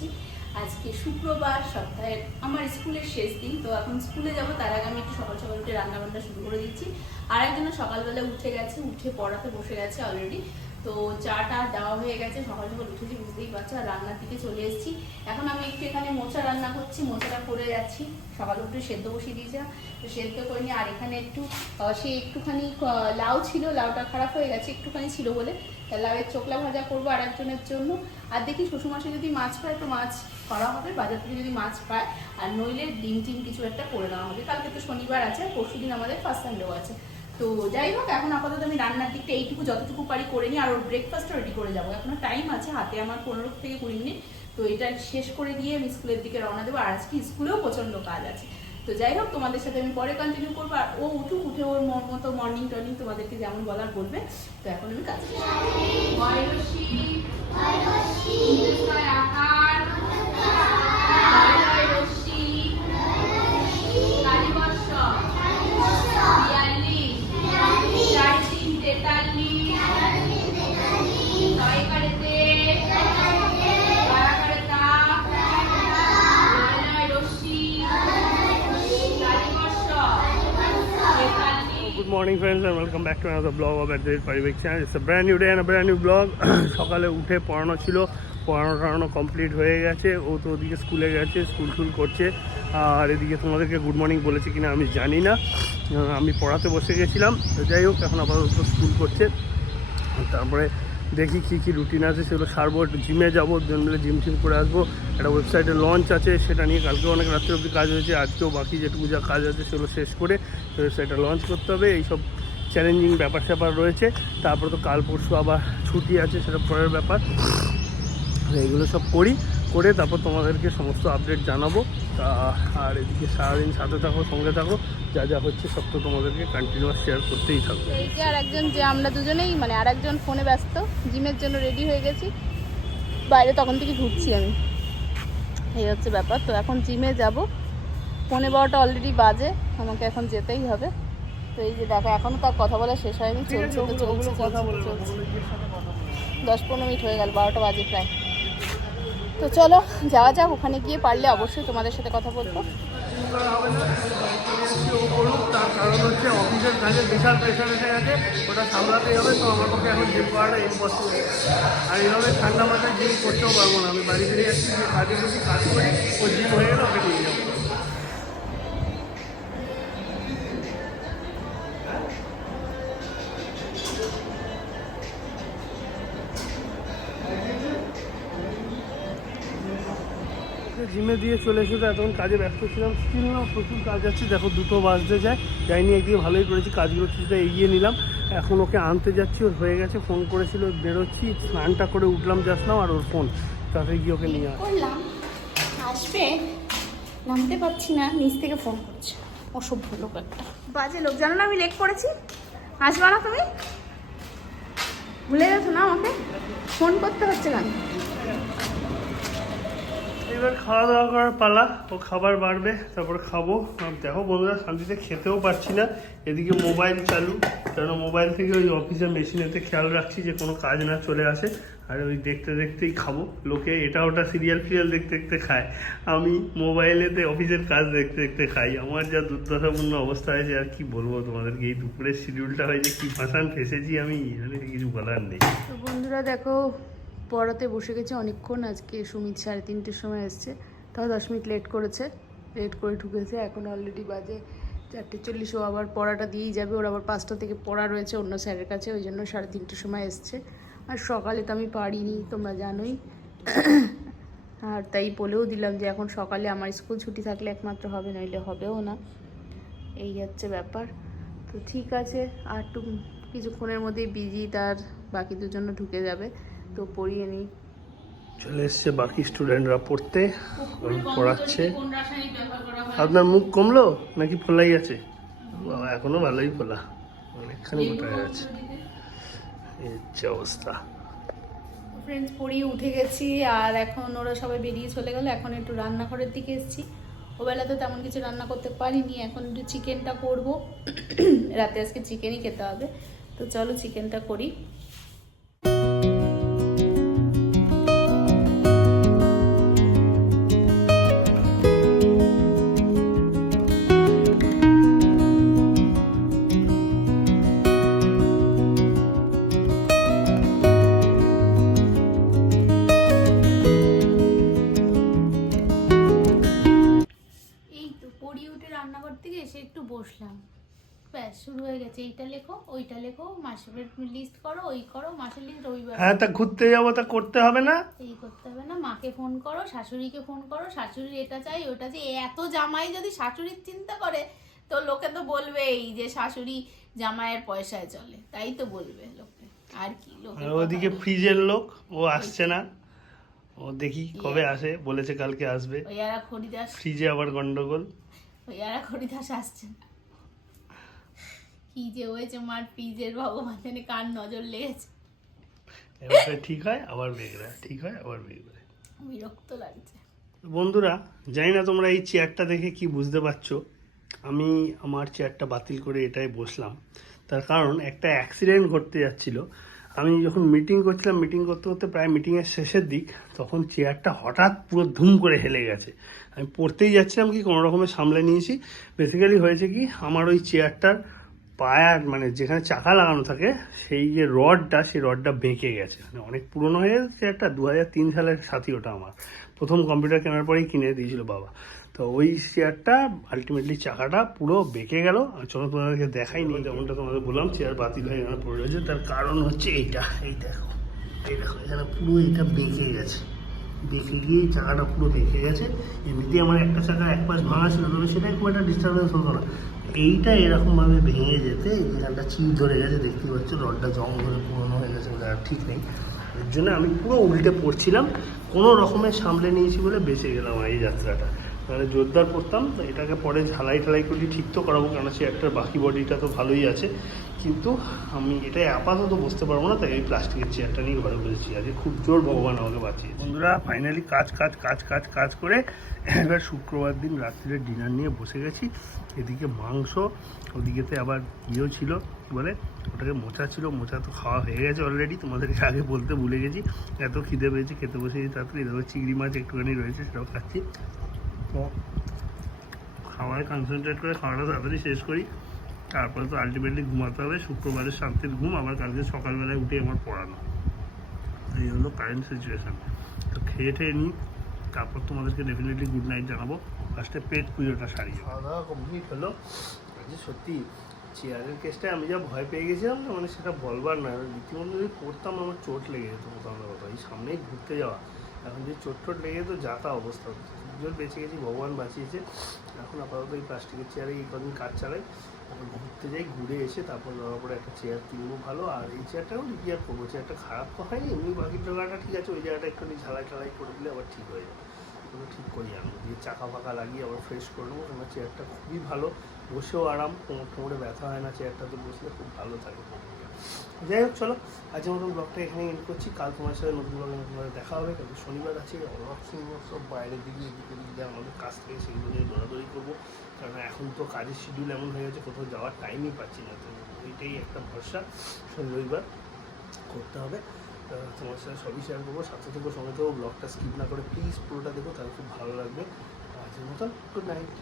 করছি। আজকে শুক্রবার, সপ্তাহের আমার স্কুলের শেষ দিন। তো এখন স্কুলে যাব, তার আগে আমি একটু সকাল সকাল উঠে রান্নাবান্না শুরু করে দিচ্ছি। আর একজনের সকালবেলা উঠে গেছে, উঠে পড়াতে বসে গেছে অলরেডি। তো চাটা দেওয়া হয়ে গেছে, সকাল সকাল উঠেছি বুঝতেই পারছো। আর রান্নার দিকে চলে এসেছি। এখন আমি একটু এখানে মোচা রান্না করছি, মোচাটা করে যাচ্ছি। সকাল উঠে সেদ্ধ বসিয়ে দিয়েছিলাম, তো সেদ্ধ করে নিয়ে আর এখানে একটু সে একটুখানি লাউ ছিল, লাউটা খারাপ হয়ে গেছে একটুখানি ছিল বলে, লাউয়ের চোকলা ভাজা করবো আর একজনের জন্য। আর দেখি শ্বশুরমশাই যদি মাছ পায় তো মাছ করা হবে, বাজার থেকে যদি মাছ পায়, আর নইলে ডিম টিম কিছু একটা করে নেওয়া হবে। কালকে তো শনিবার আছে, পরশু দিন আমাদের ফার্স্ট সানডেও আছে। তো যাই হোক, এখন আপাতত আমি রান্নার দিকটা এইটুকু যতটুকু পারি করে নিই। আর ওর ব্রেকফাস্টও রেডি করে যাবো, এখনো টাইম আছে হাতে আমার 15 থেকে 20 মিনিট। তো এটা শেষ করে দিয়ে আমি স্কুলের দিকে রওনা দেবো। আর আজকে স্কুলেও প্রচণ্ড কাজ আছে। তো যাই হোক, তোমাদের সাথে আমি পরে কন্টিনিউ করবো। আর ও উঠে ওর মতো মর্নিং টর্নিং তোমাদেরকে যেমন বলার বলবে। তো এখন আমি কাজ Good morning friends and welcome back to another vlog of Adjait Paribek channel. It's a brand new day and a brand new vlog. সকালে উঠে পড়ানো ছিল, পড়ানো কমপ্লিট হয়ে গেছে। ও তো ওদিকে স্কুলে গেছে, স্কুল করছে। আর এদিকে তোমাদেরকে গুড মর্নিং বলেছে কিনা আমি জানি না, আমি পড়াতে বসে গেছিলাম। তো যাই হোক, এখন আপাতত স্কুল করছে। তারপরে দেখি কী রুটিন আছে সেগুলো সারবো। একটু জিমে যাবো, মিলে জিম করে আসবো। একটা ওয়েবসাইটে লঞ্চ আছে, সেটা নিয়ে কালকেও অনেক রাত্রে অবধি কাজ হয়েছে। আজকেও বাকি যেটুকু যা কাজ আছে সেগুলো শেষ করে ওয়েবসাইটটা লঞ্চ করতে হবে। এইসব চ্যালেঞ্জিং ব্যাপার রয়েছে। তারপর তো কাল পরশু আবার ছুটি আছে, সেটা পরের ব্যাপার। এইগুলো সব করে তারপর তোমাদেরকে সমস্ত আপডেট জানাবো। আর এদিকে সারাদিন সাথে থাকো, সঙ্গে থাকো, যা হচ্ছে সব তো তোমাদেরকে কন্টিনিউয়াস শেয়ার করতেই থাকবো। এই যে আর একজন, যে আমরা দুজনেই মানে আর একজন ফোনে ব্যস্ত, জিমের জন্য রেডি হয়ে গেছি, বাইরে তখন থেকে ঘুরছি আমি। এই হচ্ছে ব্যাপার। তো এখন জিমে যাব, 12:15 অলরেডি বাজে, আমাকে এখন যেতেই হবে। তো এই যে দেখো, এখনও তার কথা বলা শেষ হয়নি, চলছে 10-15 মিনিট হয়ে গেল, 12টা বাজে প্রায়। তো চলো যাওয়া যাক, ওখানে গিয়ে পারলে অবশ্যই তোমাদের সাথে কথা বলবো। তার কারণ হচ্ছে অফিসের কাজে বিশাল প্রেশার এসে গেছে, ওটা সামলাতেই হবে। তো আমার পক্ষে এখন জিম করাটা ইম্পসিবল। আর এইভাবে ঠান্ডা মাথায় জিম করতেও পারবো না। আমি বাড়ি ফিরে যাচ্ছি, যে কাজে বসে কাজ করি, ও জিম হয়ে গেলে ওকে নিয়ে যাবো। জিমে দিয়ে চলে এসে তো এতক্ষণ কাজে ব্যস্ত ছিলাম, স্টিল না প্রচুর কাজ আছে। দেখো 2টো বাজতে যায়, যাইনি, একদিকে ভালোই করেছি, কাজগুলো কিছুটা এগিয়ে নিলাম। এখন ওকে আনতে যাচ্ছি, ওর হয়ে গেছে, ফোন করেছিল, বেরোচ্ছি, স্নানটা করে উঠলাম জাস্ট নাও। আর ওর ফোন, তাতে গিয়ে ওকে নিয়ে করলাম, আসবে, নামতে পারছি না, নিচ থেকে ফোন করছে। অসভ্য লোক একটা, বাজে লোক, জানো না আমি লেট করেছি, আসবে না তুমি? ভুলে গেছো না আমাকে? ফোন করতে হচ্ছে কেন? এবার খাওয়া দাওয়া করার পালা। ও খাবার বাড়বে, তারপর খাবো। দেখো বন্ধুরা, শান্তিতে খেতেও পারছি না। এদিকে মোবাইল চালু, কারণ মোবাইল থেকে ওই অফিসের মেশিনেতে খেয়াল রাখছি যে কোনো কাজ না চলে আসে। আর ওই দেখতেই খাবো। লোকে এটা ওটা সিরিয়াল দেখতে খায়, আমি মোবাইলেতে অফিসের কাজ দেখতে খাই। আমার যা দুর্দশাপূর্ণ অবস্থা হয়েছে, আর কি বলবো তোমাদেরকে। এই দুপুরের শিডিউলটা হয়েছে কি ভাসান ফেসেছি আমি, এখানে কিছু বলার নেই। তো বন্ধুরা দেখো, পড়াতে বসে গেছে অনেকক্ষণ। আজকে সুমিত 3:30-র সময় এসছে, তাও 10 মিনিট লেট করে ঢুকেছে। এখন অলরেডি বাজে 4:40। ও আবার পড়াটা দিয়েই যাবে, ওর আবার 5টা থেকে পড়া রয়েছে অন্য স্যারের কাছে, ওই জন্য 3:30-র সময় এসছে। আর সকালে তো আমি পারিনি, তোমরা জানোই। আর তাই বলেও দিলাম যে এখন সকালে আমার স্কুল ছুটি থাকলে একমাত্র হবে, নইলে হবেও না। এই হচ্ছে ব্যাপার। তো ঠিক আছে, আর কিছুক্ষণের মধ্যেই বিজি তার বাকি দুজনও ঢুকে যাবে, তো পড়িয়ে নিই। চলে এসছে বাকি স্টুডেন্টরা পড়তে, পড়াচ্ছে। আপনার মুখ কমলো নাকি ফোলাই আছে? বাবা, এখনো ভালোই ফোলা, অনেকখানি মোটা হয়ে আছে। এই যে অবস্থা। ফ্রেন্ডস, পড়িয়ে উঠে গেছি, আর এখন ওরা সবাই বেরিয়ে চলে গেল। এখন একটু রান্নাঘরের দিকে এসেছি। ওবেলা তো তেমন কিছু রান্না করতে পারিনি, এখন একটু চিকেনটা করব। রাতে আজকে চিকেনই খেতে হবে। তো চলো চিকেনটা করি। বসলাম, ব্যাস শুরু হয়ে গেছে। এইটা লেখো, ওইটা লেখো, মাসের লিস্ট করো, ওই করো, মাসের লিস্ট রবিবার। হ্যাঁ, তা ঘুরতে যাবো, তা করতে হবে না? এই করতে হবে না, মাকে ফোন করো, শাশুড়িকে ফোন করো, শাশুড়ির এটা চাই ওটা চাই। এত জামাই যদি শাশুড়ির চিন্তা করে তো লোকে তো বলবেই যে শাশুড়ি জামাইয়ের পয়সায় চলে, তাই তো বলবে লোকে। আর কি লোকে। আর ওদিকে ফ্রিজের লোক, ও আসছে না, ও দেখি কবে আসে, বলেছে কালকে আসবে। ওই আর খরিদাস, ফ্রিজে আবার গন্ডগোল। ওই আর খরিদাস আসছে না। কি যে হয়েছে মার ফ্রিজের, ভগবান জানে কার নজর লেগেছে। এবার ঠিক হয় আবার বেগড়া, ঠিক হয় আবার বেগড়া। বিরক্ত লাগছে। বন্ধুরা, জানি না তোমরা এই চেয়ারটা দেখে কি বুঝতে পারছো। আমি আমার চেয়ারটা বাতিল করে এটাই বসলাম, তার কারণ একটা অ্যাক্সিডেন্ট ঘটতে যাচ্ছিল। আমি যখন মিটিং করছিলাম, মিটিং করতে করতে প্রায় মিটিংয়ের শেষের দিক, তখন চেয়ারটা হঠাৎ পুরো ধুম করে হেলে গেছে। আমি পড়তেই যাচ্ছিলাম কি কোনো রকমের সামলে নিয়েছি। বেসিক্যালি হয়েছে কি, আমার ওই চেয়ারটার পায়ার মানে যেখানে চাকা লাগানো থাকে সেই যে রডটা, সেই রডটা বেঁকে গেছে। মানে অনেক পুরনো হয়ে গেছে চেয়ারটা, 2003 সালের সাথী ওটা। আমার প্রথম কম্পিউটার কেনার পরেই কিনে দিয়েছিল বাবা। তো ওই চেয়ারটা আলটিমেটলি চাকাটা পুরো বেঁকে গেল। চলো তোমাদেরকে দেখাইনি, যেমনটা তোমাদের বললাম চেয়ার বাতিল হয়ে এখানে পড়ে রয়েছে। তার কারণ হচ্ছে এইটা, এই দেখো, এই দেখো এখানে পুরো এটা বেঁকে গেছে, বেঁকে গিয়ে চাকাটা পুরো বেঁকে গেছে। এমনিতেই আমার একটা চাকা এক পাশ ভাঙা ছিল, তবে সেটা খুব একটা ডিস্টার্বেন্স হতো না। এইটা এরকমভাবে ভেঙে যেতে এখানটা চিপ ধরে গেছে, দেখতেই পাচ্ছ রডটা জং ধরে পুরনো হয়ে গেছে, ওটা আর ঠিক নেই। এর জন্য আমি পুরো উল্টে পড়ছিলাম, কোনো রকমের সামলে নিয়েছি বলে বেঁচে গেলাম এই যাত্রাটা। তাহলে জোরদার করতাম, তো এটাকে পরে ঝালাই ঠালাই করে ঠিক তো করাবো, কারণ চেয়ারটার বাকি বডিটা তো ভালোই আছে। কিন্তু আমি এটা আপাতত বসতে পারবো না, তাই এই প্লাস্টিকের চেয়ারটা নিয়ে ঘরে বসেছি। আজকে খুব জোর ভগবান আমাকে বাঁচিয়ে। বন্ধুরা, ফাইনালি কাজ করে এবার শুক্রবার দিন রাত্রিরে ডিনার নিয়ে বসে গেছি। এদিকে মাংস, ওদিকেতে আবার ইয়েও ছিল, কী বলে ওটাকে, মোচা ছিল। মোচা তো খাওয়া হয়ে গেছে অলরেডি, তোমাদেরকে আগে বলতে ভুলে গেছি। এত খিদে পেয়েছি, খেতে বসেছি তাড়াতাড়ি। দেখো চিংড়ি মাছ একটুখানি রয়েছে, সেটাও খাচ্ছি। তো খাওয়ায় কনসেন্ট্রেট করে খাওয়াটা তাড়াতাড়ি শেষ করি, তারপরে তো আলটিমেটলি ঘুমাতে হবে। শুক্রবারের শান্তির ঘুম, আবার কালকে সকালবেলায় উঠে আমার পড়ানো। এই হলো কারেন্ট সিচুয়েশান। তো খেয়ে টেয়ে নিই, তারপর তোমাদেরকে ডেফিনেটলি গুড নাইট জানাবো। ফার্স্টে পেট পুজোটা সারি। খাওয়া দাওয়া কমপ্লিট হলো। আজকে সত্যি চেয়ারের কেসটায় আমি যা ভয় পেয়ে গেছিলাম না, মানে সেটা বলবার না। রীতিমতো যদি পড়তাম আমার চোট লেগে যেত কোথাও না কোথাও। এই সামনেই ঘুরতে যাওয়া, এখন যে চোট লেগে যেত যা তা অবস্থা হতো। জোর বেঁচে গেছি, ভগবান বাঁচিয়েছে। এখন আপাতত এই প্লাস্টিকের চেয়ারে এই কদিন কাজ চালাই, এখন ঘুরতে যাই, ঘুরে এসে তারপর যাওয়ার পরে একটা চেয়ার কিনবো ভালো। আর এই চেয়ারটাও রিপেয়ার করবো। চেয়ারটা খারাপ তো হয়নি, এমনি বাকির জায়গাটা ঠিক আছে, ওই জায়গাটা একটু ঝালাই ঠালাই করে দিলে আবার ঠিক হয়ে যাবে। ওগুলো ঠিক করি আনবো, দিয়ে চাকা ফাঁকা লাগিয়ে আবার ফ্রেশ করে নেবো। আমার চেয়ারটা খুবই ভালো, বসেও আরাম, কোমরে ব্যথা হয় না, চেয়ারটাতে বসলে খুব ভালো থাকে। যাই হোক, চলো আজকের মতন ব্লগটা এখানে এন্ড করছি। কাল তোমার সাথে নতুন ব্লগে নতুনভাবে দেখা হবে। কালকে শনিবার আছে, অনবসিং সব বাইরের দিকে এদিকে ওদিকে আমাদের কাজ থেকে সেগুলো নিয়ে দৌড়াদৌড়ি করবো। কারণ এখন তো কাজের শিডিউল এমন হয়ে গেছে, কোথাও যাওয়ার টাইমই পাচ্ছি না। তো ওইটাই একটা ভরসা, শনি রবিবার করতে হবে। তোমার সাথে সবই শেয়ার করবো, সাথে থেকে সঙ্গে থেকেও ব্লগটা স্কিপ না করে প্লিজ পুরোটা দেখো, তাহলে খুব ভালো লাগবে। আজকের মতন গুড নাইট।